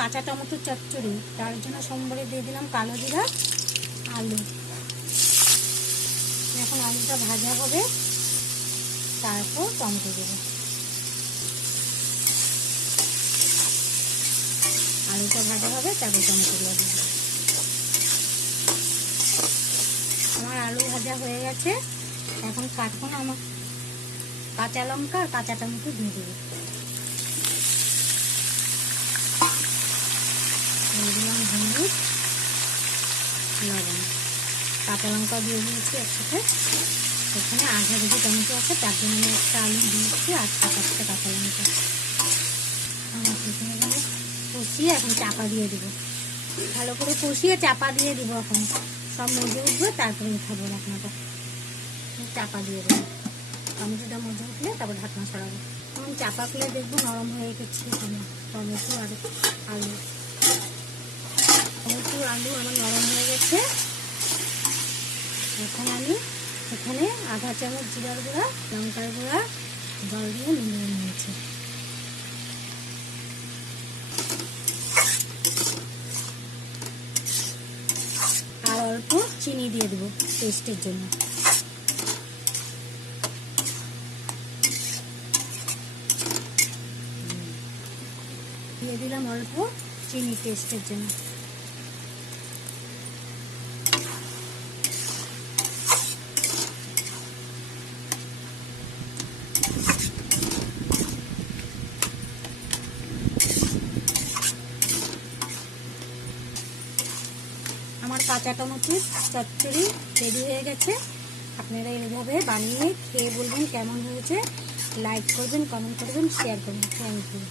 কাঁচা টমেটো চচ্চড়ি, তার জন্য সোমবারে দিয়ে দিলাম কালো জিরা, আলু। এখন আলুটা ভাজা হবে, তারপর টমেটো দেবো। আলুটা ভাজা হবে, তারপর টমেটোগুলো দেবো। আমার আলু ভাজা হয়ে গেছে। এখন আমার কাঁচা লঙ্কা আর কাঁচা টমেটো দিয়ে দেবো। দিয়ে দিলাম হলুদ, লবণ, কাঁচা লঙ্কা দিয়ে দিয়েছি একসাথে। এখানে আধা কেজি টমেটো আছে, তার জন্য আমি একটা আলু দিয়েছি আর 7-8টা কাঁচা লঙ্কা। আমার কষিয়ে এখন চাপা দিয়ে দেবো। ভালো করে কষিয়ে চাপা দিয়ে দেবো। এখন সব মজে উঠবে, তারপরে উঠাবো ঢাকনাটা। চাপা দিয়ে দেবো। টমেটোটা মজে উঠলে তারপর ঢাকনা সরাবো। এখন চাপা খুলে দেখবো নরম হয়ে গেছে টমেটো আর আলু। টমেটো আলু আমার নরম হয়ে গেছে। এখন আমি এখানে আধা চামচ জিরার গুঁড়া, লঙ্কার গুঁড়া জল দিয়ে মিলিয়ে নিয়েছি। আর অল্প চিনি দিয়ে দেবো টেস্টের জন্য। দিয়ে দিলাম অল্প চিনি টেস্টের জন্য। আমার কাঁচা টমেটোর চচ্চড়ি রেডি হয়ে গেছে। আপনারা এইভাবে বানিয়ে খেয়ে বলবেন কেমন হয়েছে। লাইক করবেন, কমেন্ট করবেন, শেয়ার করবেন। Thank you.